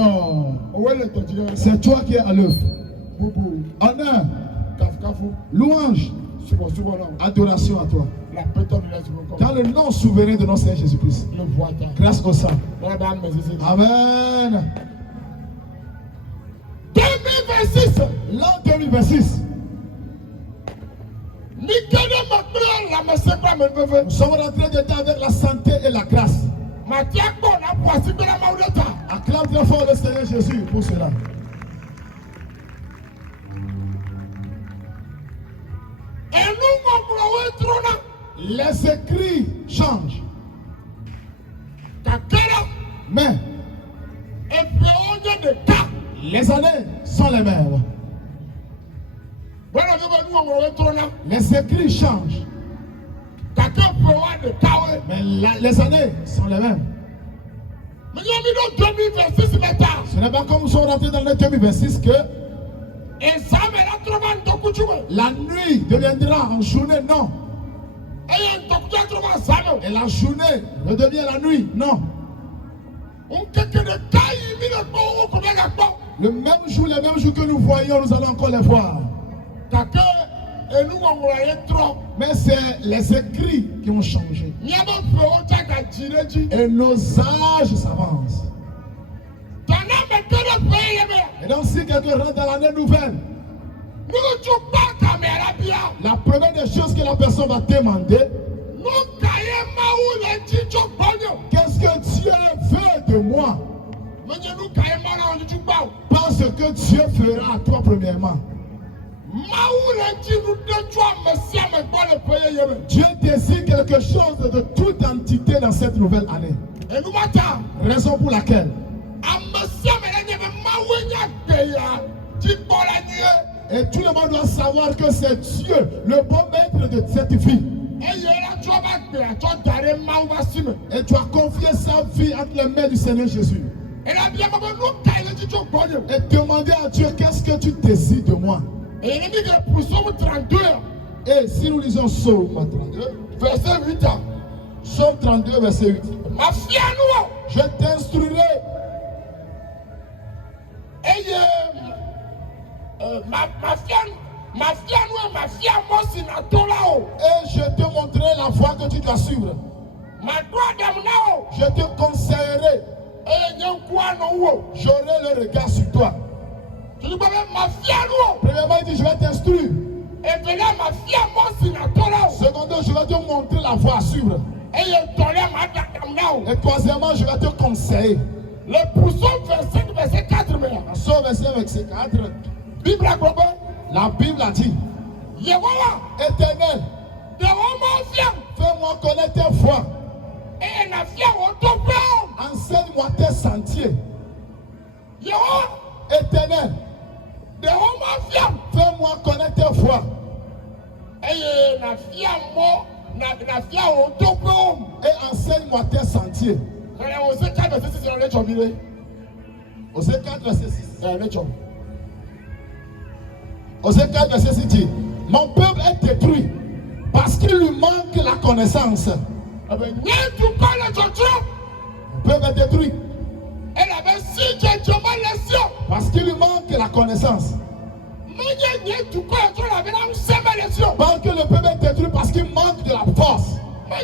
Aaron. C'est toi qui es à l'œuvre. Honneur, louange, adoration à toi. Dans le nom souverain de notre Seigneur Jésus-Christ. Grâce au sang. Amen. 2026. L'an 2026. Nous sommes rentrés dedans avec la santé et la grâce. Acclame très fort le Seigneur Jésus pour cela. Les écrits changent. Mais les années sont les mêmes. Les écrits changent. Mais les années sont les mêmes. Ce n'est pas comme nous sommes rentrés dans le 2026 que la nuit deviendra en journée, non. Et la journée redevient la nuit, non. Le même jour, les mêmes jours que nous voyons, nous allons encore les voir. Mais c'est les écrits qui ont changé. Et nos âges s'avancent. Et donc si quelqu'un rentre dans l'année nouvelle, la première des choses que la personne va demander, qu'est-ce que Dieu veut de moi? Parce que Dieu fera à toi premièrement. Dieu désire quelque chose de toute entité dans cette nouvelle année. Raison pour laquelle et tout le monde doit savoir que c'est Dieu, le bon maître de cette vie. Et tu as confié sa vie entre les mains du Seigneur Jésus. Et demander à Dieu, qu'est-ce que tu décides de moi? Et si nous lisons Psaume 32, verset 8, Psaume 32, verset 8. Je t'instruirai. Et je te montrerai la voie que tu dois suivre. Je te conseillerai. J'aurai le regard sur toi. Premièrement, il dit, je vais t'instruire. Secondement, je vais te montrer la voie à suivre. Et troisièmement, je vais te conseiller. Le psaume 25, verset 4. Psaume 25, verset 4. La Bible a dit, Éternel, fais-moi connaître tes voies. Enseigne-moi tes sentiers. Éternel, fais-moi connaître tes voies. Et enseigne-moi tes sentiers. Osée 4, verset 6. Osée 4, verset 6 dit, mon peuple est détruit parce qu'il lui manque la connaissance. Mon peuple est détruit parce qu'il lui manque la connaissance. Parce que le peuple est détruit parce qu'il manque de la force. Parce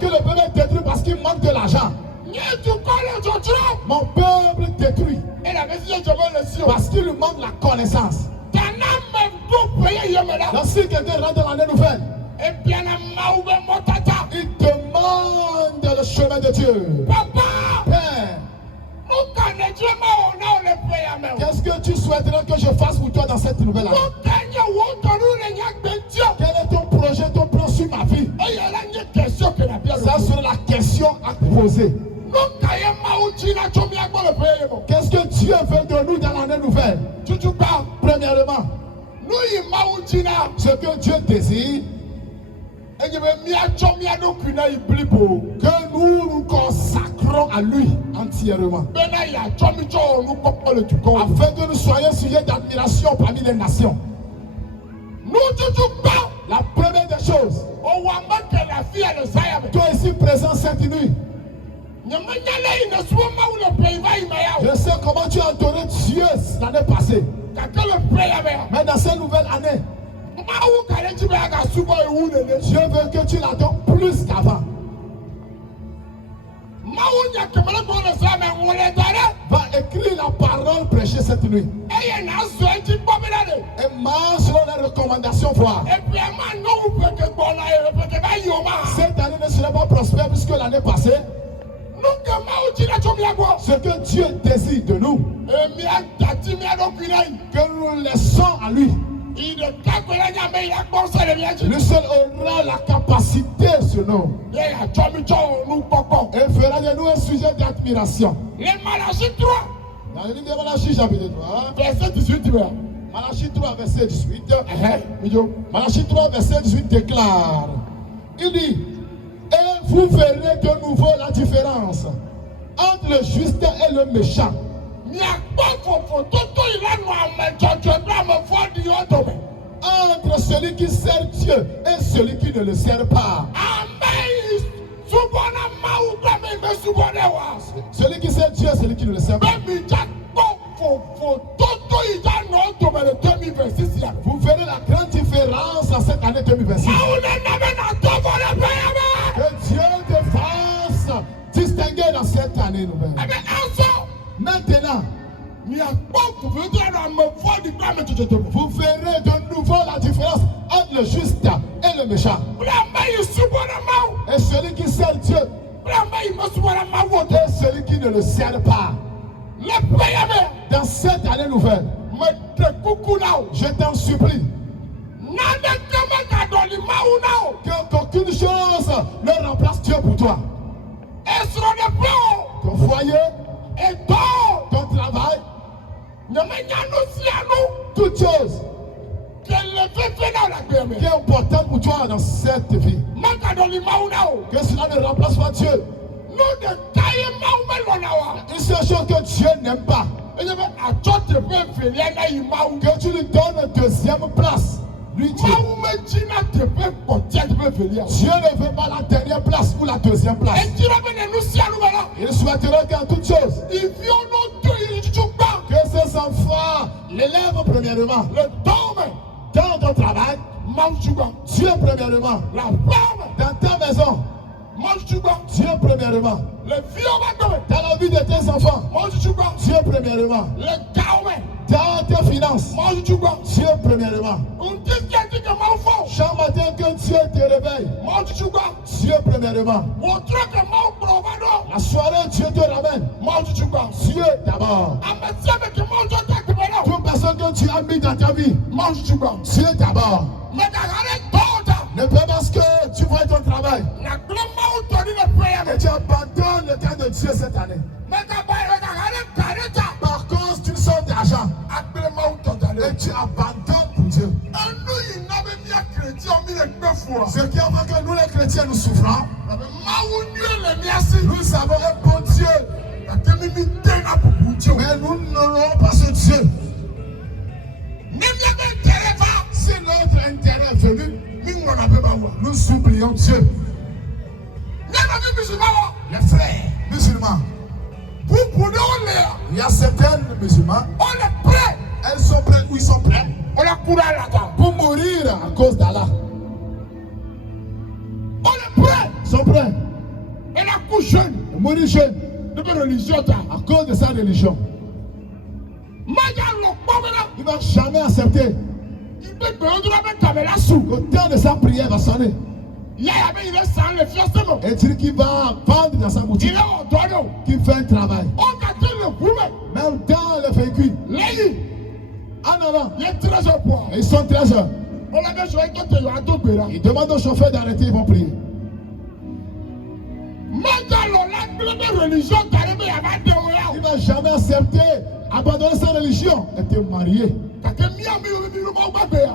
que le peuple est détruit parce qu'il manque de l'argent. Mon peuple est détruit parce qu'il lui manque la connaissance. Donc si quelqu'un rentre dans l'année nouvelle, il demande le chemin de Dieu. Papa, Père, qu'est-ce que tu souhaiterais que je fasse pour toi dans cette nouvelle année? Quel est ton projet, ton plan sur ma vie? Ça serait la question à poser. Qu'est-ce que Dieu veut de nous dans l'année nouvelle? Premièrement, ce que Dieu désire, que nous nous consacrons à lui entièrement, afin que nous soyons sujets d'admiration parmi les nations. La première des choses, toi ici présent cette nuit, Dieu veut que tu l'adores plus qu'avant. Va écrire la parole prêchée cette nuit. Et marche selon les recommandations voir. Cette année ne sera pas prospère puisque l'année passée. Ce que Dieu désire de nous, que nous laissons à lui. Lui seul aura la capacité sur nous et fera de nous un sujet d'admiration. Dans le livre de Malachie, chapitre 3, verset 18. Malachie 3, verset 18. Malachie 3, verset 18 déclare, il dit, et vous verrez de nouveau la différence entre le juste et le méchant. Entre celui qui sert Dieu et celui qui ne le sert pas. Celui qui sert Dieu et celui qui ne le sert pas. Vous verrez la grande différence en cette année 2026. Que Dieu te fasse distinguer dans cette année nouvelle. Maintenant, vous verrez de nouveau la différence entre le juste et le méchant. Et celui qui sert Dieu et celui qui ne le sert pas. Dans cette année nouvelle, je t'en supplie qu'aucune chose ne remplace Dieu pour toi. Ton foyer, ton travail, toute chose qui est importante pour toi dans cette vie, que cela ne remplace pas Dieu. Une seule chose que Dieu n'aime pas, que tu lui donnes deuxième place. Lui Dieu. Dieu ne veut pas la dernière place ou la deuxième place. Il souhaiterait qu'en toute chose, que ses enfants l'élèvent premièrement. Dans ton travail, Dieu premièrement. Dans ta maison, Dieu premièrement. Dans la vie de tes enfants, Dieu premièrement. Dans tes finances, Dieu premièrement. Chaque matin que Dieu te réveille, Dieu premièrement. La soirée, Dieu te ramène, Dieu d'abord. Toute personne que tu as mis dans ta vie, Dieu d'abord. Ne pas parce que tu vois ton travail et tu abandonnes le temps de Dieu cette année. Par cause d'une somme d'argent et tu abandonnes pour Dieu. Ce qui a fait que nous les chrétiens nous souffrons. Nous avons un bon Dieu, mais nous n'aurons pas ce Dieu. Si notre intérêt est venu, nous oublions Dieu. Les frères musulmans, il y a certains musulmans, elles sont prêtes ou ils sont prêts pour mourir à cause d'Allah. Ils sont prêts. Mourir jeune à cause de sa religion. Il ne va jamais accepter. Le temps de sa prière va sonner. Et dire qu'il va vendre dans sa boutique, qu'il fait un travail. Même dans le véhicule, en avant, ils sont 13 heures. Ils demandent au chauffeur d'arrêter, ils vont prier. Il ne va jamais accepter, abandonner sa religion et te marier.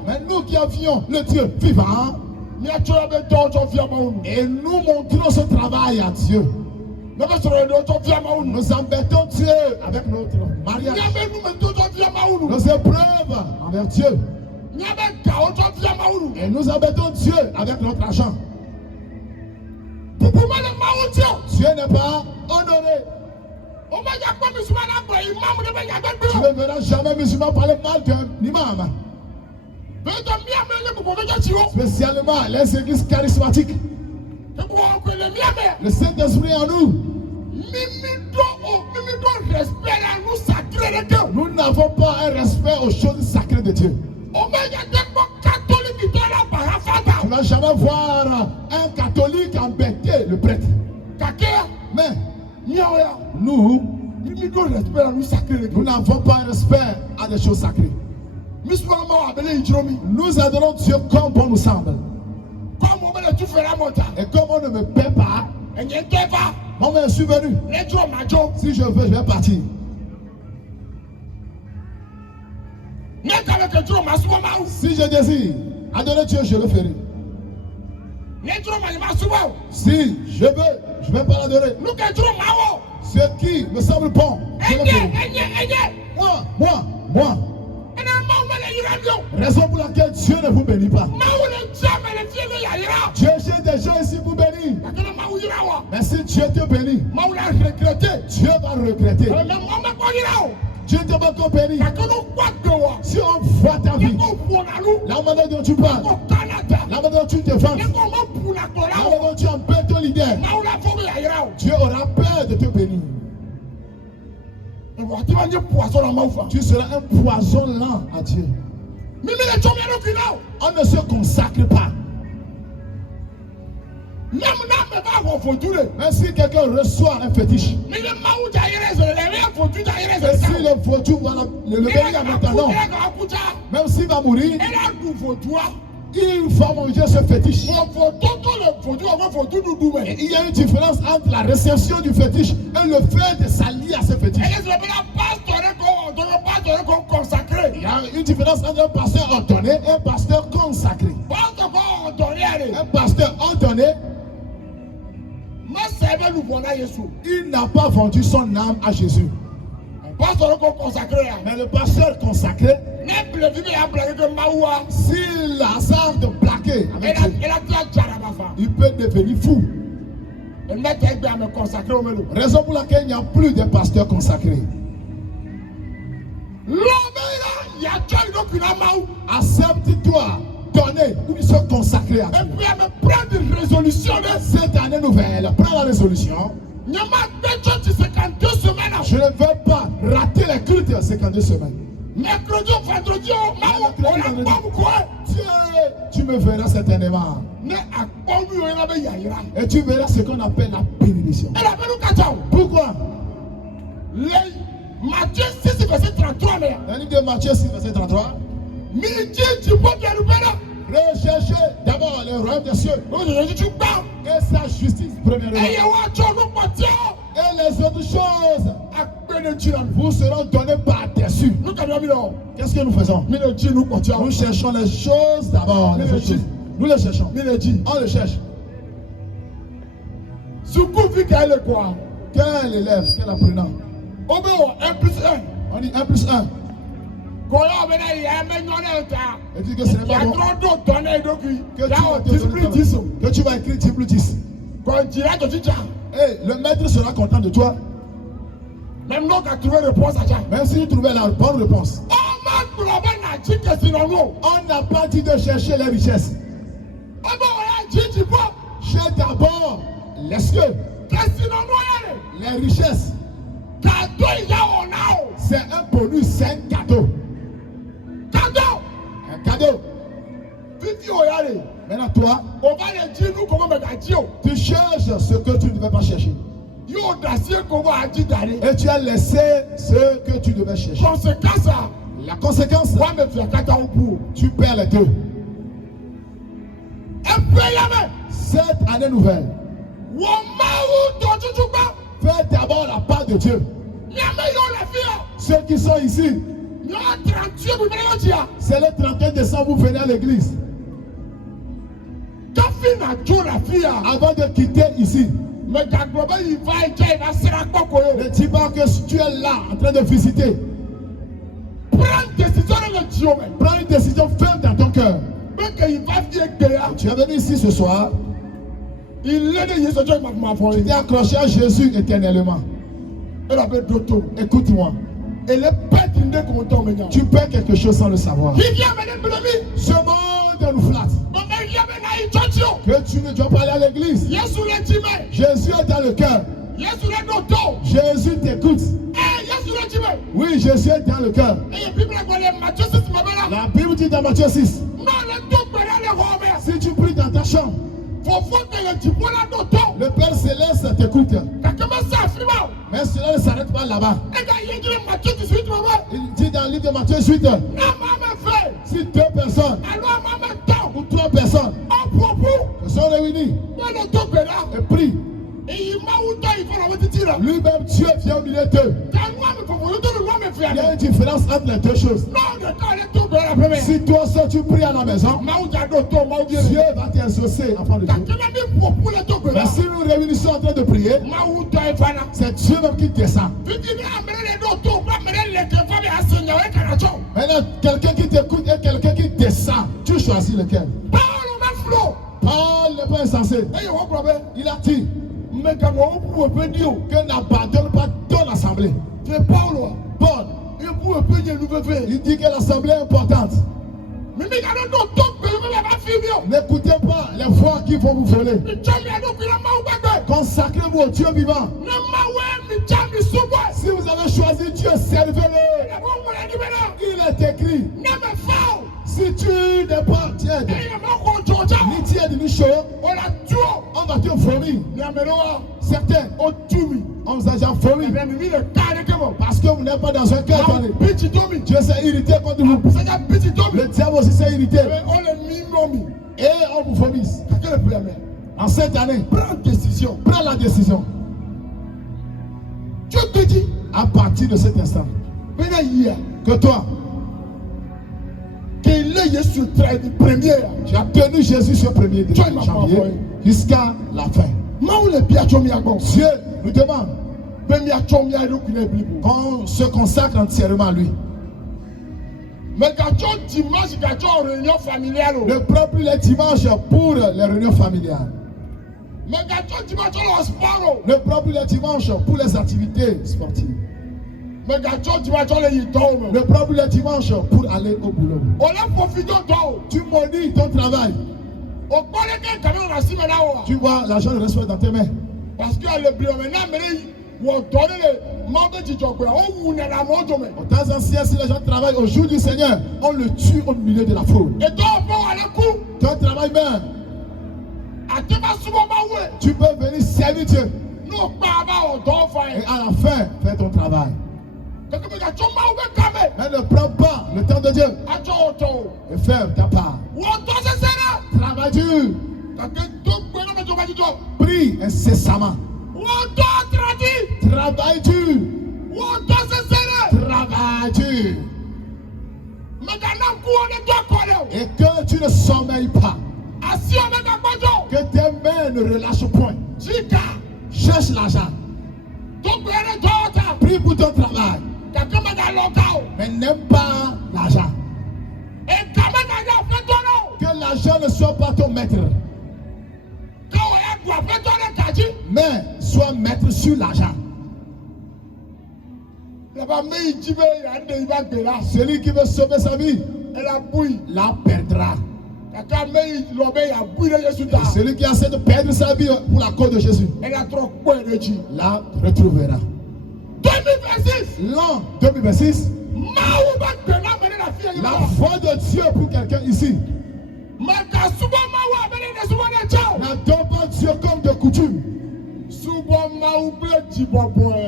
Mais nous qui avions le Dieu vivant, et nous montrons ce travail à Dieu. Nous embêtons Dieu avec notre mariage, nos épreuves envers Dieu. Et nous embêtons Dieu avec notre argent. Dieu n'est pas honoré. Tu ne verras jamais musulman parler mal d'un imam. Spécialement les églises charismatiques. Le Saint-Esprit en nous. Nous n'avons pas un respect aux choses sacrées de Dieu. Tu ne vas jamais voir un catholique embêter le prêtre. Mais nous n'avons pas un respect à des choses sacrées. Nous adorons Dieu comme bon nous semble. Et comme on ne me paie pas, moi je suis venu. Si je veux, je vais partir. Si je désire adorer Dieu, je le ferai. Si je veux, je ne vais pas l'adorer. Ce qui me semble bon, je le ferai. Moi. Raison pour laquelle Dieu ne vous bénit pas. Dieu cherche des gens ici pour bénir. Mais si Dieu te bénit, Dieu va le regretter. Dieu te va encore bénir. Si on voit ta vie, la manière dont tu parles, la manière dont tu te vends, la manière dont tu embêtes ton leader, Dieu aura peur de te bénir. Tu seras un poison lent à Dieu. On ne se consacre pas. Même si quelqu'un reçoit un fétiche, et si le vaudou va le bénir maintenant, même s'il va mourir, il va manger ce fétiche. Il y a une différence entre la réception du fétiche et le fait de s'allier à ce fétiche. Il y a une différence entre un pasteur ordonné et un pasteur consacré. Un pasteur ordonné, il n'a pas vendu son âme à Jésus. Mais le pasteur consacré, s'il a hasard de plaquer avec Dieu, il peut devenir fou. Raison pour laquelle il n'y a plus de pasteurs consacrés. Accepte-toi, donner ou se consacrer à Dieu. Cette année nouvelle, prends la résolution. Je ne veux pas rater les cultes de 52 semaines. Mercredi, vendredi, tu me verras certainement. Et tu verras ce qu'on appelle la bénédiction. Pourquoi? Matthieu 6, verset 33. Dans le livre de Matthieu 6, verset 33. Recherchez d'abord le royaume des cieux et sa justice premièrement. Et les autres choses vous seront données par-dessus. Qu'est-ce que nous faisons? Nous cherchons les choses d'abord. Nous les cherchons. On les cherche. Quel élève, quel apprenant? On dit 1 plus 1. Et dit que ce n'est pas bon. Que tu vas écrire 10 plus 10. Et le maître sera content de toi. Même si tu trouvais la bonne réponse. On n'a pas dit de chercher les richesses. Cherche d'abord les cieux. Les richesses. C'est un bonus, c'est un cadeau. Un cadeau. Maintenant toi, tu cherches ce que tu ne devais pas chercher. Et tu as laissé ce que tu devais chercher. La conséquence, tu perds les deux. Cette année nouvelle, fais d'abord la part de Dieu. Ceux qui sont ici, c'est le 31 décembre, vous venez à l'église. Avant de quitter ici, ne dis pas que tu es là en train de visiter. Prends une décision ferme dans ton cœur. Tu es venu ici ce soir. Tu t'es accroché à Jésus éternellement. Écoute-moi. Elle est bête une de content maintenant. Tu perds quelque chose sans le savoir. Qui vient mener Benoît? Ce monde nous flatte. On a eu une chantio. Que tu ne dois pas aller à l'église. Yesu le timé. Jésus est dans le cœur. Yesu le noto. Jésus t'écoute. Eh, Yesu le timé. Oui, Jésus est dans le cœur. Et la Bible dit Matthieu 6 mabela. La Bible dit dans Matthieu 6. Non, le tout père le Romain. Si tu pries dans ta chambre, Faut que le type la noto. le Père Céleste t'écoute. Comment ça frima? Mais cela ne s'arrête pas là-bas. Et quand il dit Matthieu 18 maman. Il dit dans le livre de Matthieu 18. Non, maman fait. Si 2 personnes Alors maman temps. ou 3 personnes En propos. se sont réunies Moi le tout père. et prient, Et il m'a outé il faut la petite là. lui-même Dieu vient au milieu d'eux. Quand moi me faut le tout le monde me fait. Il y a une différence entre les deux choses. Non, le temps le tout père la première. Si toi seul tu pries à la maison, Ma outé noto, ma outé. Dieu va t'exaucer enfant de Quand Dieu. tu m'as dit pour le tout Mais père. si nous réunissons en train de prier, Ma outé fana. c'est Dieu même qui descend. Tu dis mais amener les notos, pas amener les que femme à signer avec Karacho. Maintenant, quelqu'un qui t'écoute et quelqu'un qui descend, tu choisis lequel. Paul on a flot. Paul n'est pas insensé. Et il va problème. Il a dit Mais quand on peut dire que n'abandonne pas ton assemblée. c'est Paul. Paul, Il peut dire nous faire. il dit que l'assemblée est importante. Mais quand on noto, mais va finir. N'écoutez pas les voix qui vont vous voler. Mais tu as donc il a ma outé. Consacrez-vous au Dieu vivant. Ne ma ouais, mais tu as mis sous moi. Si vous avez choisi Dieu, servez-le. La bombe on a dit maintenant. Il est écrit. Ne me faux. Si tu n'es pas tiède, Et il m'a contrôlé. ni tiède ni chaud, On l'a tué. on va te vomir. Certains, On tue. on vous a déjà vomi. Il a mis le carré comme ça. Parce que vous n'êtes pas dans un cœur donné. Petit Tommy. Dieu s'est irrité contre vous. C'est un petit Tommy. Le diable aussi s'est irrité. On est mis Nomi. Et on vous vomisse. Quel est le problème? En cette année, Prends décision. prends la décision. Dieu te dit, À partir de cet instant, maintenant hier, que toi, qu'il est sur le premier. tu as tenu Jésus ce premier Dieu m'a janvier envoyé. jusqu'à la fin. Maou le bien Tommy à bon. Dieu nous demande Même à Tommy à nous qui n'est plus. qu'on se consacre entièrement à lui. Mais quand tu dimanche, quand tu as une réunion familiale. Ne prends plus les dimanches pour les réunions familiales. Mais quand tu dimanche, tu as le sport. Ne prends plus les dimanches pour les activités sportives. Mais quand tu dimanche, tu as le yiton. Ne prends plus les dimanches pour aller au boulot. On a profité de toi. Tu maudis ton travail. On connaît que quand même on a si maintenant. Tu vois, l'argent reste dans tes mains. Parce que le bleu maintenant, mais on donne les membres du job. On est la mort de moi. Au temps ancien, si les gens travaillent au jour du Seigneur, on le tue au milieu de la foule. Et toi, on va aller coup. Ton travail même, À te pas souvent ouais. tu peux venir servir Dieu. Nous pas on doit Et faire. à la fin, fais ton travail. Quand tu as ton mauvais camé. Mais ne prends pas le temps de Dieu À ton auto. et fais ta part. Ou on doit se serrer. Travaille dur. Quand tu as dit toi. Prie incessamment. Ou on doit traduire. Travaille dur. Ou on doit se serrer. Travaille dur. Mais quand on est doit coller. Et que tu ne sommeilles pas. Assis avec un bonjour. Que tes mains ne relâchent point. Chica. Cherche l'argent. Ton père est d'autre. Prie pour ton travail. Quand tu as local. Mais n'aime pas l'argent. Et quand tu as fait ton nom. Que l'argent ne soit pas ton maître. Quand on a fait ton nom. Mais sois maître sur l'argent. Celui qui veut sauver sa vie, la perdra. Et celui qui essaie de perdre sa vie pour la cause de Jésus, la retrouvera. 2026. L'an 2026, la foi de Dieu pour quelqu'un ici. N'attends pas Dieu comme de coutume.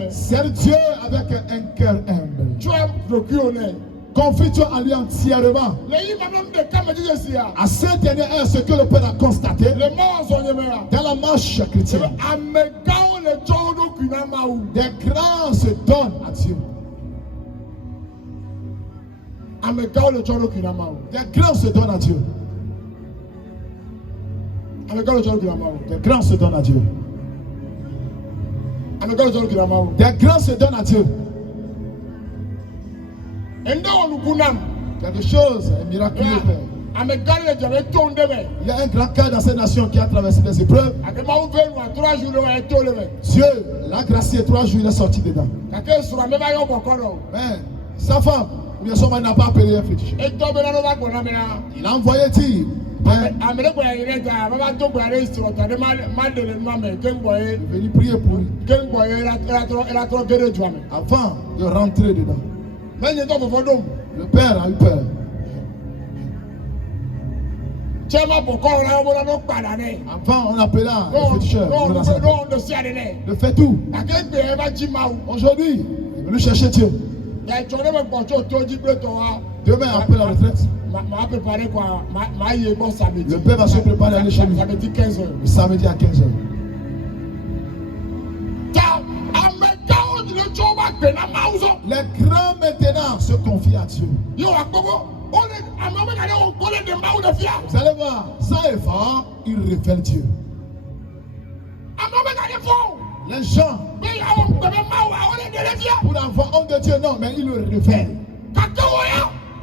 Sers Dieu avec un cœur humble. Confie-toi à lui entièrement. À cette dernière heure, ce que le Père a constaté dans la marche chrétienne, des grands se donnent à Dieu. Des grands se donnent à Dieu. Des grands se donnent à Dieu. Des grands se donnent à Dieu. Quelque chose est miraculeux, Père. Il y a un grand cas dans cette nation qui a traversé des épreuves. Dieu l'a gracié 3 jours, il est sorti dedans. Mais sa femme, bien sûr, n'a pas appelé un fétiche. Il a envoyé dire. Venu prier pour lui. Avant de rentrer dedans. Le père a eu peur. Avant, on appela le féticheur. Le fait tout. Aujourd'hui, il est venu chercher Dieu. Demain, après la retraite, le père va se préparer à aller chez lui. Le samedi à 15h. Les grands maintenant se confient à Dieu. Vous allez voir, sans effort, il révèle Dieu. Les gens, pour avoir honte de Dieu, non, mais il le révèle.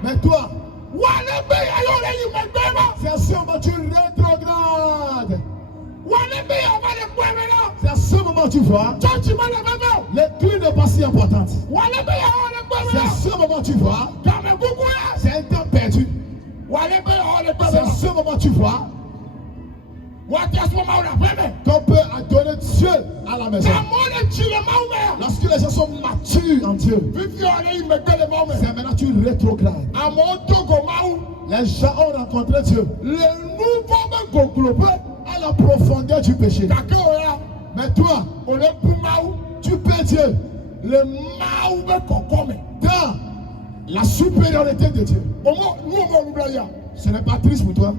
Mais toi, c'est à ce moment que tu rétrogrades. C'est à ce moment que tu vois les clés ne pas si importantes. C'est à ce moment que tu vois c'est un temps perdu. C'est à ce moment que tu vois qu'on peut donner Dieu à la maison. Lorsque les gens sont matures en Dieu, c'est maintenant que tu rétrogrades. Les gens ont rencontré Dieu. À la profondeur du péché. Mais toi, tu peux Dieu dans la supériorité de Dieu. Ce n'est pas triste pour toi.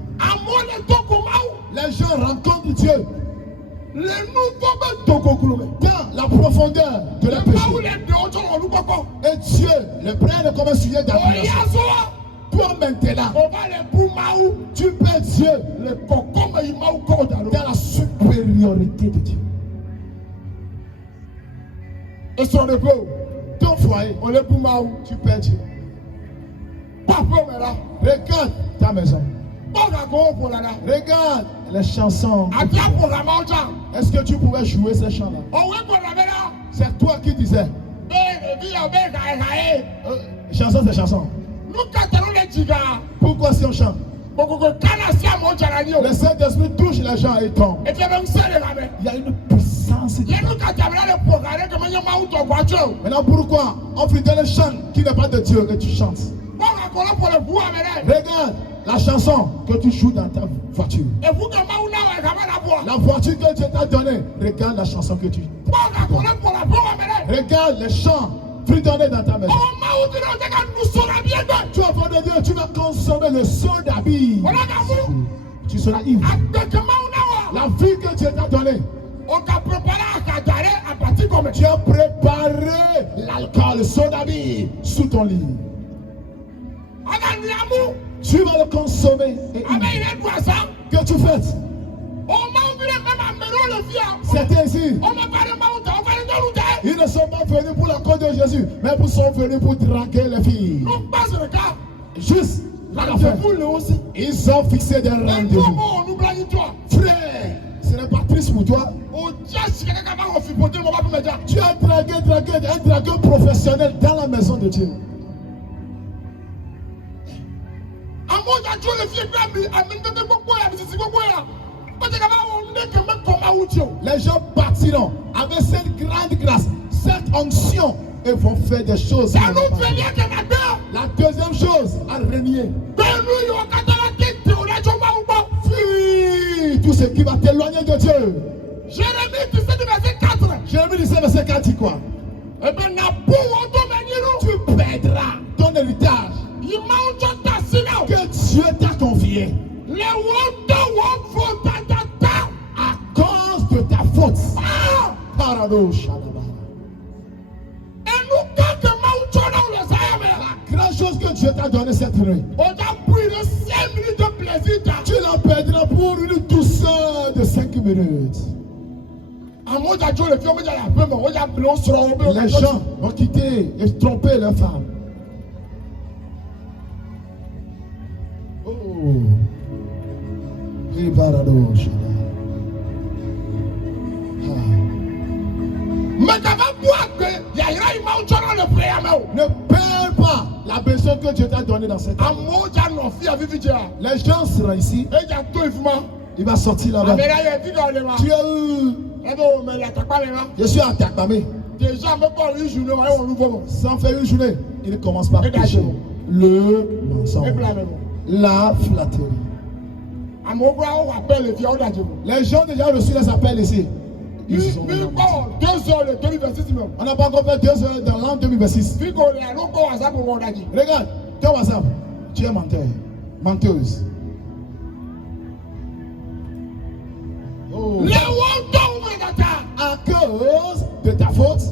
Les gens rencontrent Dieu dans la profondeur de leur péché. Et Dieu le prenne comme un sujet d'admiration. Toi maintenant, tu peux Dieu dans la supériorité de Dieu. Et sur le pot, ton foyer, tu peux Dieu. Regarde ta maison. Regarde les chansons. Est-ce que tu pouvais jouer ces chants-là? C'est toi qui disais. Chanson, c'est chanson. Pourquoi si on chante? Le Saint-Esprit touche les gens et tombe. Il y a une puissance. Maintenant pourquoi on fait un chant qui n'est pas de Dieu et tu chantes? Regarde la chanson que tu joues dans ta voiture. La voiture que Dieu t'a donnée. Regarde la chanson que tu regarde les chants fredonnés dans ta maison. Tu vas voir de Dieu, tu vas consommer le son d'habit. Tu seras ivre. La vie que Dieu t'a donnée. Tu as préparé l'alcool, le son d'habit sous ton lit. Tu vas le consommer. Que tu fais? C'était ici. Ils ne sont pas venus pour la cause de Jésus, mais ils sont venus pour draguer les filles. Juste la fin. Ils ont fixé des rendez-vous. Frère, ce n'est pas triste pour toi. Tu as dragué un dragueur professionnel dans la maison de Dieu. Les gens partiront avec cette grande grâce, cette onction, et vont faire des choses. La deuxième chose, à renier. Fuis tout ce qui va t'éloigner de Dieu. Jérémie 17, verset 4 dit quoi? Tu perdras ton héritage que Dieu t'a confié à cause de ta faute. Parado, la grande chose que Dieu t'a donné cette nuit, tu la perdras pour une douceur de 5 minutes. Les gens vont quitter et tromper leurs femmes. Oh. Ne perds pas la bénédiction que Dieu t'a donnée dans cette année. Les gens seront ici. Il va sortir là-bas. Tu as eu. Je suis attaqué. Sans faire une journée, il commence par pécher. Le mensonge. La flatterie. Les gens déjà reçu les appels ici. On n'a pas encore fait 2 heures dans l'an 2026. Regarde, ton WhatsApp, tu es menteur, menteuse. Oh. À cause de ta faute,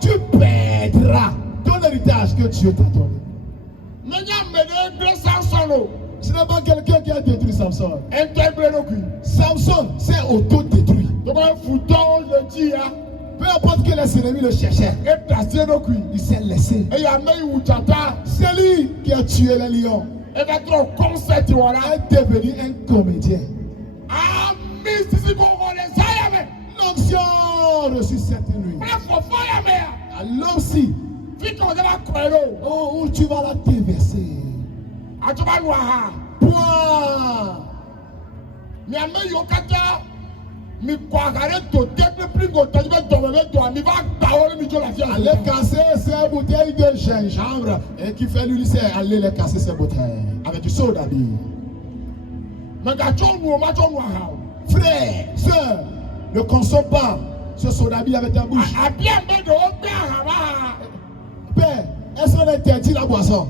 tu perdras ton héritage que Dieu t'a donné. Ce n'est pas quelqu'un qui a détruit Samson. Samson s'est auto-détruit. Peu importe que les ennemis le cherchaient, il s'est laissé. C'est lui qui a tué les lions. Il est devenu un comédien. L'onction reçue cette nuit. Alors si, où tu vas la déverser. Point. Allez casser ces bouteilles de gingembre et qui fait l'ulcère. Allez les casser ces bouteilles avec du soda. Frère, soeur, ne consomme pas ce soda avec ta bouche. Père, est-ce qu'on interdit la boisson?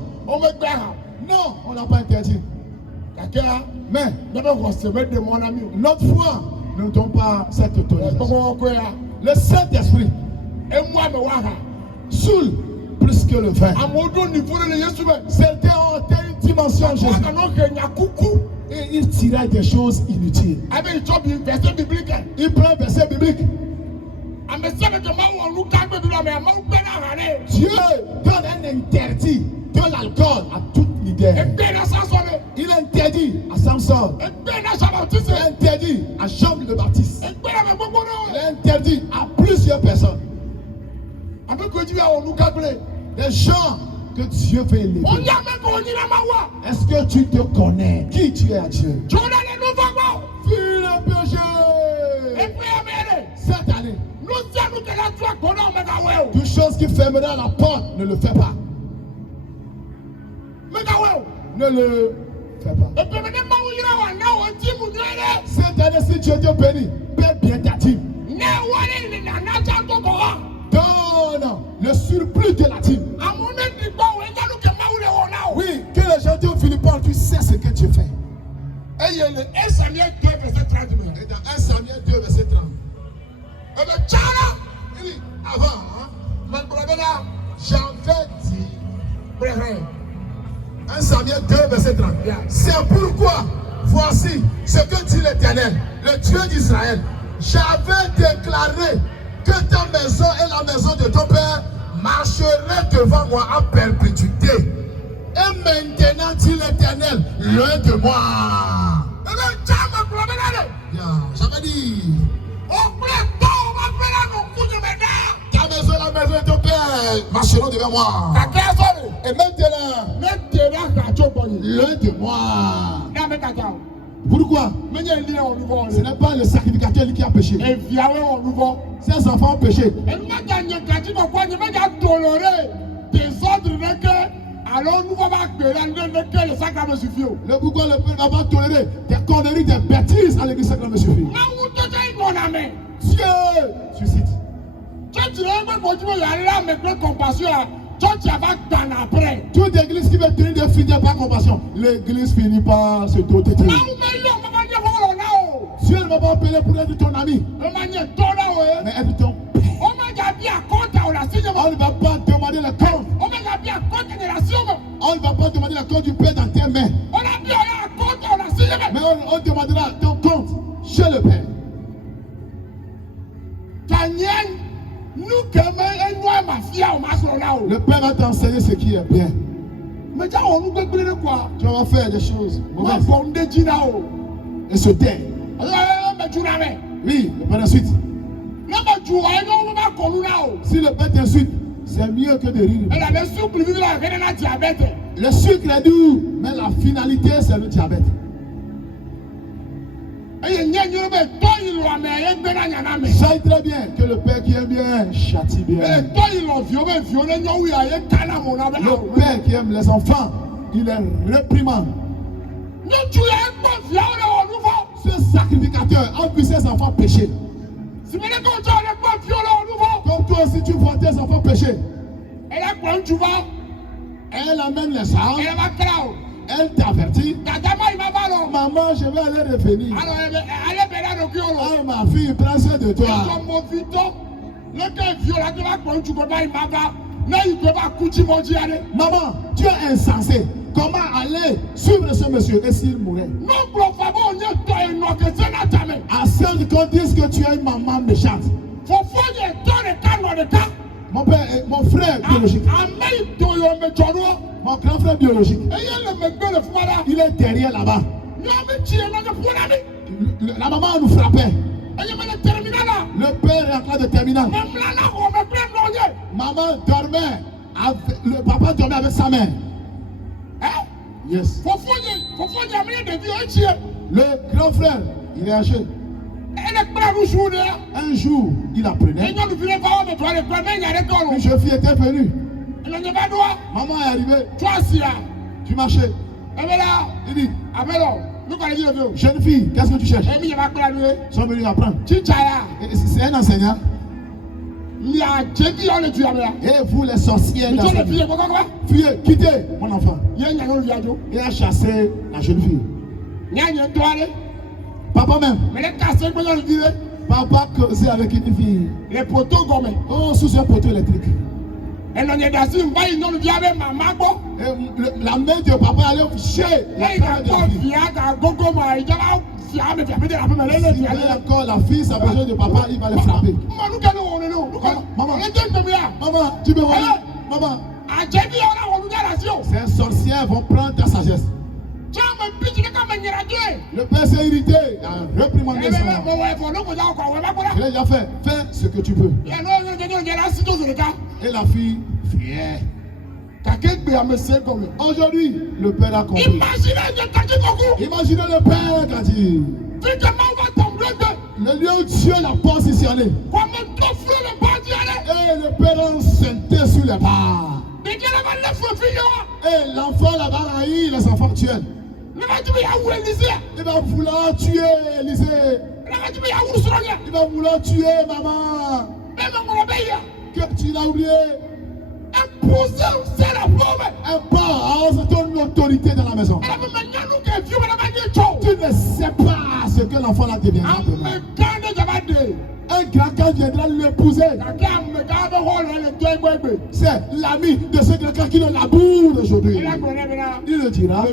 Non, on n'a pas interdit. Mais notre foi ne donne pas cette autorisation. Le Saint-Esprit saoule plus que le vin. Certains ont atteint une dimension Jésus. Et il tirait des choses inutiles. Il prend un verset biblique. Dieu donne un interdit de l'alcool à toute l'idée. Il interdit à Samson. Il interdit à Jean le Baptiste. Il interdit à plusieurs personnes. Les gens que Dieu veut élever. Est-ce que tu te connais qui tu es à Dieu? Fuis le péché. Cette année, toute chose qui fermera la porte, ne le fais pas. Ne le fais pas. Cette année, si Dieu te bénit, paie bien ta dîme. Donne le surplus de la dîme. Oui, que les gens disent aux Philippins, tu sais ce que tu fais. Et il y a le 1 Samuel 2, verset 30. Et dans 1 Samuel 2, verset 30. Et le Tchara, il dit, avant, j'avais dit, 1 Samuel 2, verset 30. C'est pourquoi, voici ce que dit l'Éternel, le Dieu d'Israël. J'avais déclaré que ta maison et la maison de ton père marcheraient devant moi en perpétuité. Et maintenant, dit l'Éternel, loin de moi. J'avais dit, ta maison et la maison de ton père marcheront devant moi. Et maintenant, loin de moi. Pourquoi? Ce n'est pas le sacrificateur qui a péché. Ces enfants ont péché. Alors nous allons le sacrament suffit. Le pourquoi le peuple va pas tolérer des conneries, des bêtises à l'église sacrament suffit. Dieu suscite. Toute église qui veut tenir de finir par compassion, l'église finit par se doter. Dieu ne va pas appeler pour être ton ami, mais être ton père. On ne va pas demander le compte. On ne va pas demander le compte du père dans tes mains. Mais on demandera ton compte chez le père. Le père va t'enseigner ce qui est bien. Mais tu as on nous de quoi? Tu vas faire des choses Moi, mauvaises on me dit là. et se taire. Mais tu l'avais. Oui, mais par la suite. Non, mais tu vois, on va qu'on là. Si le père t'insulte, c'est mieux que de rire. Elle avait souple, il a un diabète. Le sucre est doux, mais la finalité, c'est le diabète. Sache très bien que le père qui aime bien châtie bien. Le père qui aime les enfants, il les réprimand. Ce sacrificateur a vu ses enfants pécher. Comme toi aussi tu vois tes enfants pécher. Elle amène les armes. Elle t'avertit. Maman, je vais aller revenir. Ah, ma fille, prends soin de toi. Maman, tu es insensé. Comment aller suivre ce monsieur et s'il mourait? À celle qu'on dise que tu es une maman méchante. Mon père, mon frère biologique. Mon grand frère biologique. Il est derrière là-bas. La maman nous frappait. Le père est en train de terminer. Maman dormait. Le papa dormait avec sa mère. Yes. Le grand frère, il est âgé. Un jour, il apprenait. Une jeune fille était venue. Maman est arrivée. Tu marchais. Il dit, jeune fille, qu'est-ce que tu cherches? Ils sont venus apprendre. C'est un enseignant. Et vous les sorcières, fuyez, quittez mon enfant. Il a chassé la jeune fille. Papa même. Papa causait avec une fille. Les poteaux gommés. Oh, sous un poteau électrique. Et la main de papa allait chez la encore la fille, ça a besoin de papa, il va le frapper. Maman, tu me vois? Maman, ces sorcières vont prendre ta sagesse. Le père s'est irrité, il a réprimandé ça. Il a déjà fait, fais ce que tu peux. Et la fille, fière. Aujourd'hui, le père a compris. Imaginez le père qui a dit, le lieu où Dieu l'a positionné. Et le père a senté sur les pas. Et l'enfant là-bas haï les enfants actuels. Il va vouloir tuer Élisée. Il va vouloir tuer maman. Que tu l'as oublié. Un pas, c'est ton autorité dans la maison. Tu ne sais pas ce que l'enfant là deviendra demain. Un grand cas viendra l'épouser. C'est l'ami de ce grand qui le laboure aujourd'hui. Il le dira.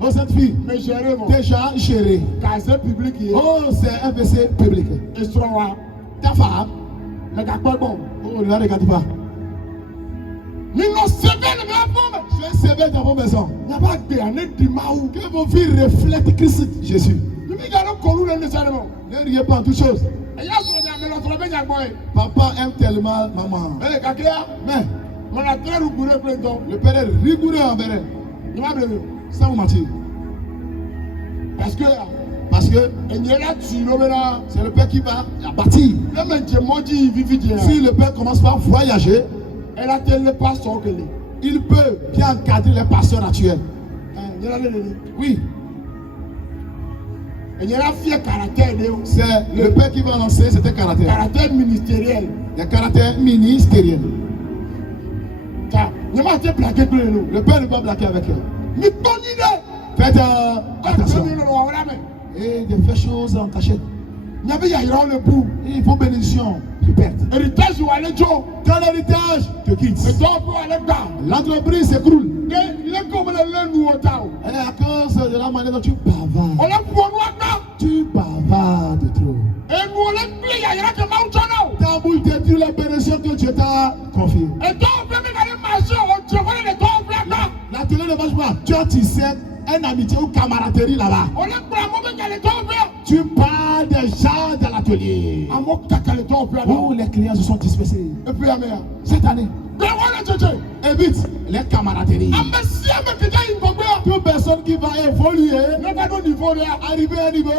Oh, cette fille, déjà gérée. Oh, c'est un WC public. Ta femme, oh, ne la regarde pas. Tu es sévère dans vos maisons. Que vos vies reflètent Christ Jésus. Ne riez pas en toutes choses. Papa aime tellement maman. Mais le père est rigoureux envers elle. Ça vous mentir. Parce que c'est le père qui va la bâtir. Si le père commence par voyager, il peut bien encadrer les pasteurs actuels. Oui. C'est le père qui va lancer cet caractère. Caractère ministériel. Le caractère ministériel. Le père ne va pas blaguer avec elle. Faites attention. Et de faire choses en cachette. Il faut bénédiction. Tu perds. Quand l'héritage te quitte, l'entreprise s'écroule. Et à cause de la manière dont tu bavardes. Tu bavardes trop. Ta bouche détruit la bénédiction que Dieu t'a confiée. La télé ne marche pas, tu as tissé une amitié ou camaraderie là-bas. Tu parles des gens de l'atelier. Où les clients se sont dispersés. Cette année. Évite les camaraderies. Toute personne qui va évoluer, arriver à un niveau,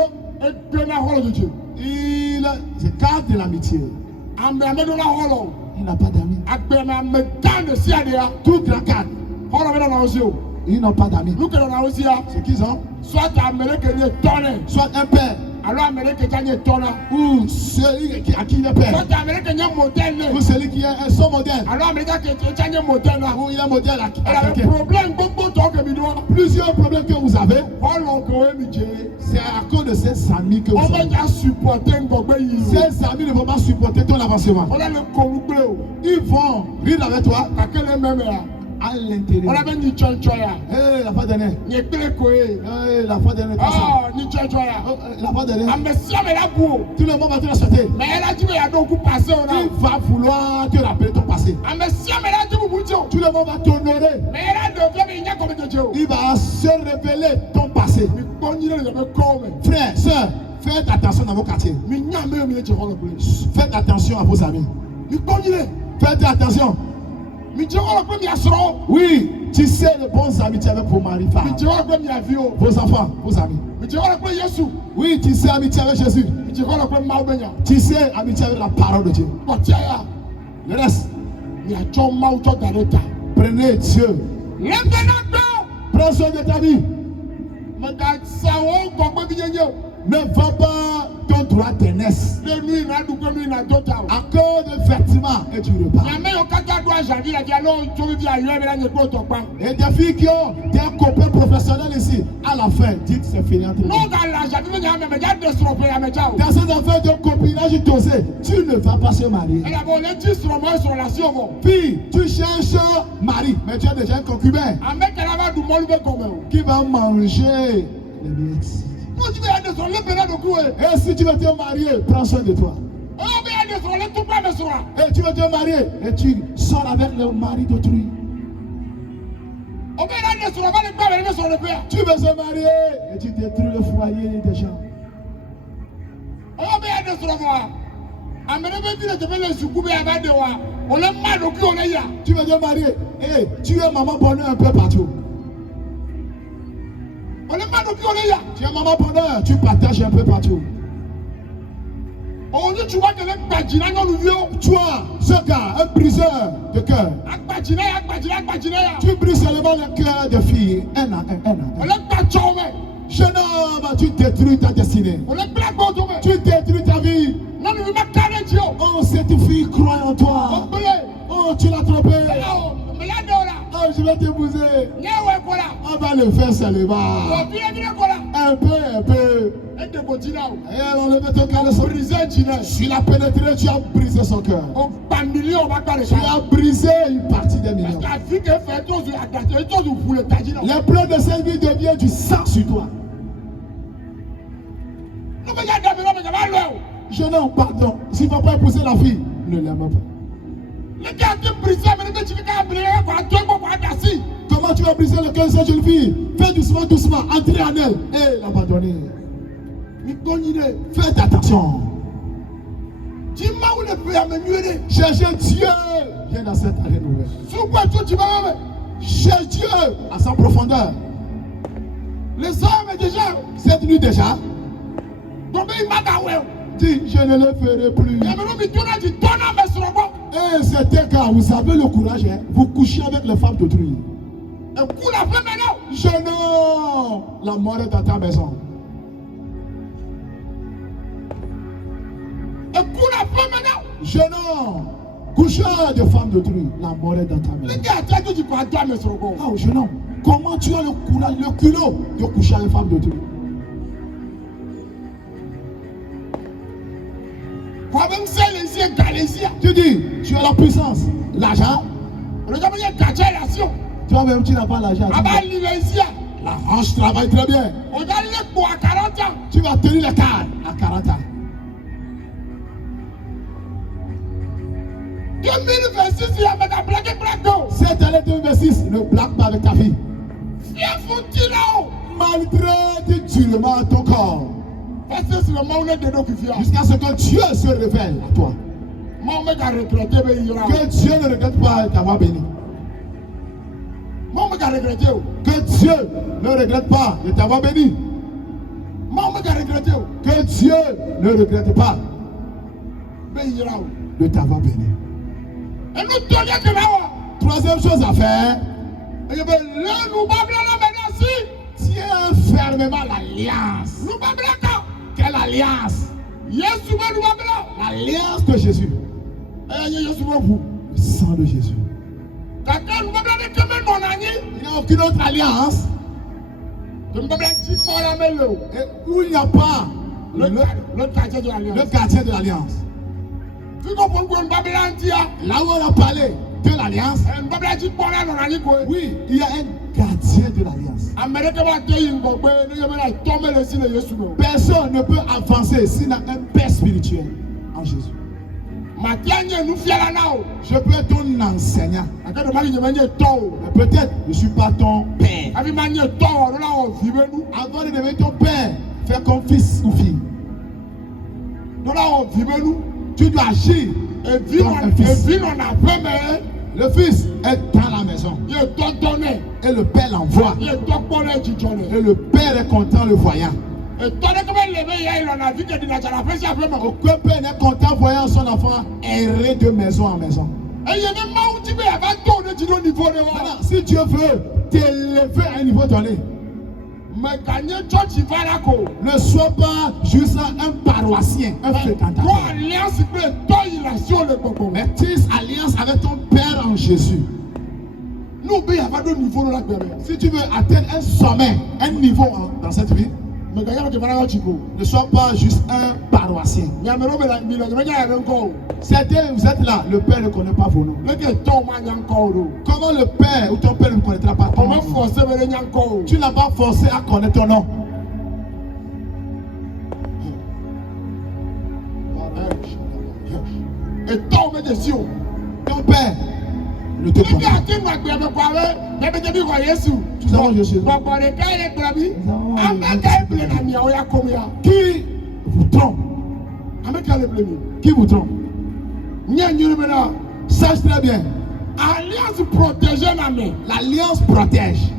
c'est cadre de l'amitié. Il n'a pas d'amis. Tout grand cadre. Ils n'ont pas d'amis. C'est qu'ils ont. Soit un père. Ou celui à qui il est père. Ou celui qui est son modèle. Ou il est modèle à quelqu'un. Plusieurs problèmes que vous avez, c'est à cause de ces amis que vous avez. Ces amis ne vont pas supporter ton avancement. Ils vont rire avec toi à l'intérieur. La fois dernière. La fois dernière. La fois dernière. Tout le monde va te la souhaiter. Il va vouloir te rappeler ton passé. Tout le monde va t'honorer. Il va se révéler ton passé. Frère, soeur, faites attention dans vos quartiers. Faites attention à vos amis. Faites attention. Oui, tu sais les bons amis tu avais pour mari, femme. Vos enfants, vos amis. Oui, tu sais amitié avec Jésus. Tu sais amitié avec la parole de Dieu. Le reste, prenez Dieu. Prends soin de ta vie. Ne vends pas ton droit d'aînesse à cause de vêtements et du repas. Et des filles qui ont des copains professionnels ici, à la fin, dites c'est fini entre nous. Dans ces affaires de copinage tosé, tu ne vas pas se marier. Fille, tu cherches mari, mais tu as déjà un concubin qui va manger les miettes. Et si tu veux te marier, prends soin de toi. Et tu veux te marier et tu sors avec le mari d'autrui. Tu veux se marier et tu détruis le foyer des gens. Tu veux te marier et tu es maman bonheur un peu partout. Tu es maman bonheur, tu partages un peu partout. Toi, ce gars, un briseur de cœur. Tu brises seulement le cœur de filles. Un à un. Jeune homme, tu détruis ta destinée. Tu détruis ta vie. Oh, cette fille croit en toi. Oh, tu l'as trompé. Oh, je vais t'épouser. On va le faire seulement. Un peu. Et on le met au caleçon. Tu l'as pénétré, tu as brisé son cœur. Tu as brisé une partie des millions. Les pleurs de cette vie deviennent du sang sur toi. Jeune homme, pardon. S'il ne va pas épouser la fille, ne l'aime pas. Comment tu vas briser le cœur de cette jeune fille? Fais doucement, entrez en elle et l'abandonner. Faites attention. Cherchez Dieu. Viens dans cette année nouvelle. Cherche Dieu à sa profondeur. Les hommes déjà. Cette nuit déjà. Dis, je ne le ferai plus. Et c'était quand vous avez le courage, hein, vous couchez avec les femmes d'autrui. Jeune homme, la mort est dans ta maison. Jeune homme, coucheur de femmes d'autrui, la mort est dans ta maison. Oh, jeune homme, comment tu as le courage, le culot de coucher avec les femmes d'autrui? Tu dis, tu as la puissance, l'argent. Toi-même, tu n'as pas l'argent. La hanche travaille très bien. Tu vas tenir la carte à 40 ans. 2026, il y a un blague. Cette année 2026, ne blague pas avec ta vie. maltraite durement ton corps. Est-ce que c'est le moment où on est de nos kifia? Jusqu'à ce que Dieu se révèle à toi. Maman m'a regretté, mais il y aura. Que Dieu ne regrette pas d'avoir béni. Maman m'a regretté. Que Dieu ne regrette pas de t'avoir béni. Maman m'a regretté. Que Dieu ne regrette pas Mais il y aura. de t'avoir béni. Et nous tenons que là. Troisième chose à faire, Et bien là, nous bablons là maintenant si. tiens fermement l'alliance. Nous bablons quand? Quelle alliance? Yes, nous bablons. L'alliance de Jésus. Eh, yes, nous bablons. Le sang de Jésus. Quand nous bablons de combien mon ami? Il n'y a aucune autre alliance. Nous bablons si pour la mêlée. Et où il n'y a pas Le quartier de l'alliance. le quartier de l'alliance. Tu comprends que nous bablons entier? Là où on a parlé de l'alliance, Nous bablons si pour la mêlée. oui, il y a un quartier de l'alliance. Américain va te dire que nous allons tomber le signe de Jésus. Personne ne peut avancer s'il n'a un père spirituel en Jésus. Maintenant, nous fions là. Je peux être ton enseignant, Quand nous allons devenir tôt. mais peut-être je ne suis pas ton père. Avec manière tôt, nous allons vivre nous. Avant de devenir ton père, fais comme fils ou fille. Nous allons vivre nous. Tu dois agir Et vivre comme un fils. on a fait, mais Le fils est dans la maison il est tout donné. et le père l'envoie. Il est tout bonnet, tu donnes. Et le père est content le voyant. Et toi, comme il levé, il en a vu que tu n'as pas fait ça. Aucun père n'est content voyant son enfant errer de maison en maison. Et il y a même pas où tu veux avoir ton niveau de Maintenant, voir. si Dieu veut t'élever à un niveau donné, Mais gagner church, il va là. ne sois pas juste un paroissien, un Toi, fréquentateur. alliance, toi, il a sur le coco. Mais tisse alliance avec ton Père en Jésus. Nous, il y a pas de niveau de la guerre. Si tu veux atteindre un sommet, un niveau dans cette vie, Mais gagner, tu vas là, Chico. ne sois pas juste un paroissien. Il y a même encore. Certains, vous êtes là, le Père ne connaît pas vos noms. Le gars, ton man, encore. Comment le Père ou ton Père ne connaîtra pas ton Comment nom? forcer le encore? Tu n'as pas forcé à connaître ton nom. Et toi, mais dessus. Ton Père ne te Le connaît gars, pas. tu m'as dit, mais quoi, mais tu dis quoi, Jésus? Nous avons Jésus. Bon, bon, les gars, les blabis. Américain est plein d'amis, on y a combien? Qui vous trompe? Américain est plein. Qui vous trompe? Nya nyuru maintenant. Sache très bien, Alliance protégée l'ami. l'alliance protège.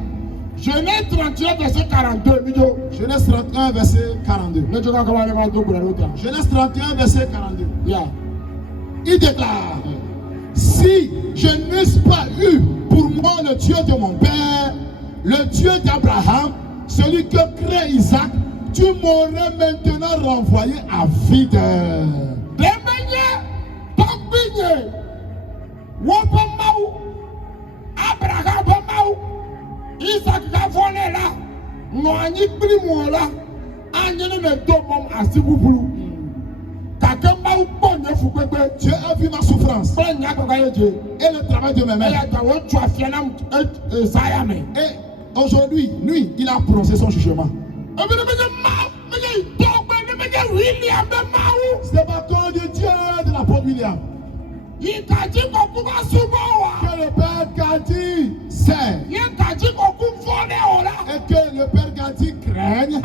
Genèse 31, verset 42. Mijo. Genèse 31, verset 42. Ne tu vois comment les gens pour la route. Genèse 31, verset 42. Yeah. Il déclare, si je n'eusse pas eu pour moi le Dieu de mon père, le Dieu d'Abraham, celui que crée Isaac, tu m'aurais maintenant renvoyé à vide. Demenye, Tombinye, Wopamau, Abraham Pamau, Isaac Gavone là, Noani Primola, Angele ne Domom Asibubulu. Kakemau Bonne Fukwe, Dieu a vu ma souffrance Banya Kokayeje, et le travail de mes mains. Ayatawo Tuafianam et Sayame. Et aujourd'hui, lui, il a prononcé son jugement. C'est pas cause de Dieu de l'apôtre William. Que le Père Gadi sait. Et que le Père Gadi craigne.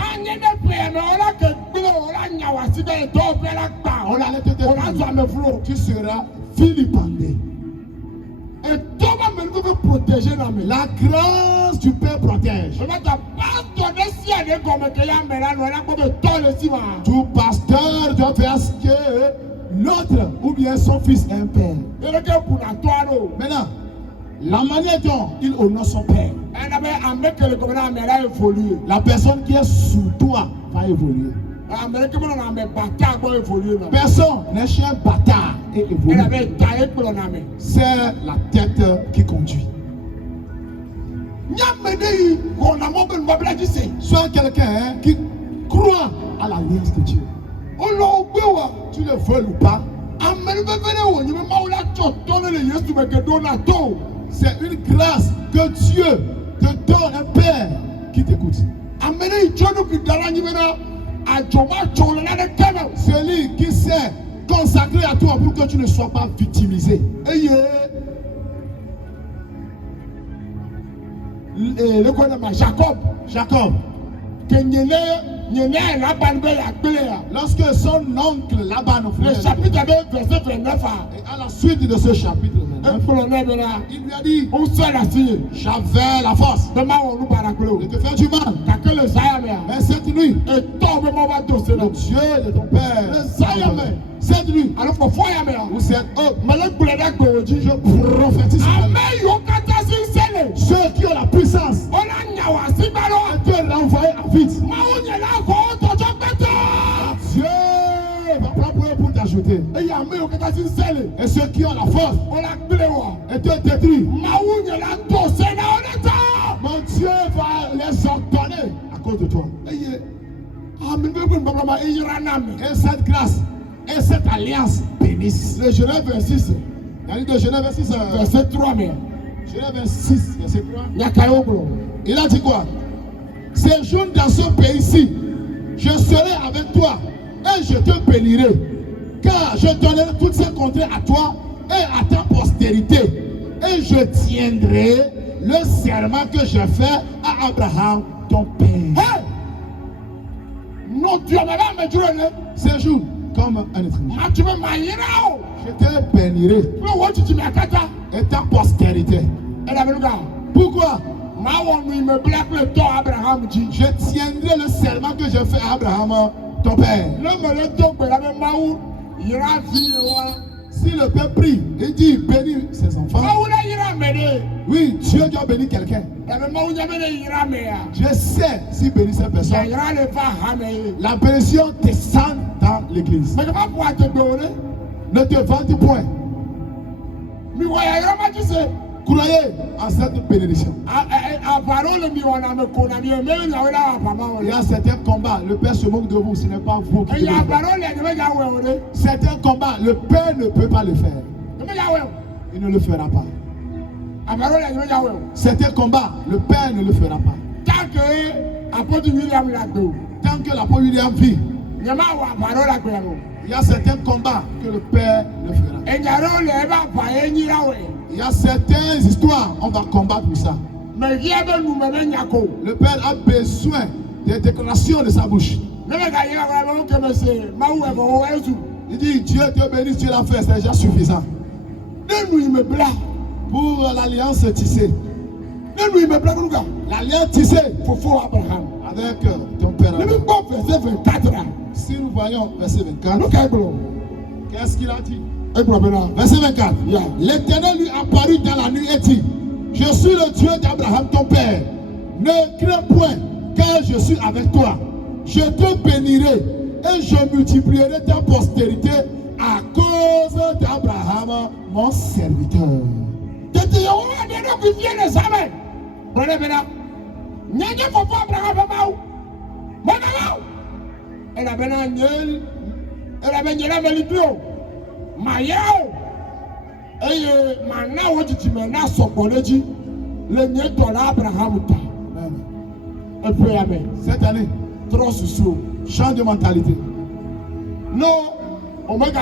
On allait te dire, tu seras vilipendé. Et toi, même tu veux protéger la main. La grâce du Père protège. Tout pasteur doit faire ce que l'autre ou bien son fils est un père. Maintenant, la manière dont il honore son père, la personne qui est sous toi va évoluer. Personne n'est chien bâtard et évolue. C'est la tête qui conduit. Sois quelqu'un qui croit à l'alliance de Dieu. Tu le veux ou pas, c'est une grâce que Dieu te donne, un père qui t'écoute. Celui qui s'est consacré à toi pour que tu ne sois pas victimisé. Jacob, Jacob, que nyene Laban be ya gbele ya. Lorsque son oncle Laban Le chapitre verset 29 et à la suite de ce chapitre, il lui a dit, j'avais la force de te faire du mal. Mais cette nuit, le Dieu de ton père, cette nuit, où cette je prophétise ceux qui ont la puissance, et Dieu l'a envoyé à vite. Dieu va prendre pour t'ajouter. Et ceux qui ont la force, et te détruire. Mon Dieu va les ordonner à cause de toi. Et cette grâce, et cette alliance bénisse. Le Genève 26. Il y a de Genève 26, verset 3. Genève 26, verset 3. Il a dit quoi? Séjourne dans ce pays-ci. Je serai avec toi et je te bénirai. Car je donnerai toutes ces contrées à toi et à ta postérité. Et je tiendrai le serment que j'ai fait à Abraham, ton père. Hey! Non, tu as même dit, séjourne comme un étranger. Je te bénirai. Et ta postérité. Pourquoi? Je tiendrai le serment que j'ai fait à Abraham, ton père. Si le père prie et dit bénis ses enfants, oui, Dieu doit bénir quelqu'un. Je sais si bénir cette personne, la bénédiction descend dans l'église. Ne te vante point. Croyez en cette bénédiction. Il y a certains combats, le Père se moque de vous, ce n'est pas vous qui devez faire. Certains combats, le Père ne peut pas le faire. Il ne le fera pas. Certains combats, le Père ne le fera pas. Tant que l'apôtre William vit, il y a certains combats que le Père le fera. Il y a certaines histoires, on va combattre pour ça. Le Père a besoin des déclarations de sa bouche. Il dit, Dieu te bénisse, tu l'as fait, c'est déjà suffisant. Pour l'alliance tissée. L'alliance tissée avec ton père. Si nous voyons verset 24, qu'est-ce qu'il a dit? Verset 24. L'Éternel lui apparut dans la nuit et dit, je suis le Dieu d'Abraham ton père. Ne crains point, car je suis avec toi. Je te bénirai et je multiplierai ta postérité à cause d'Abraham, mon serviteur. Cette année, trop sous change de mentalité. non, on m'a dit,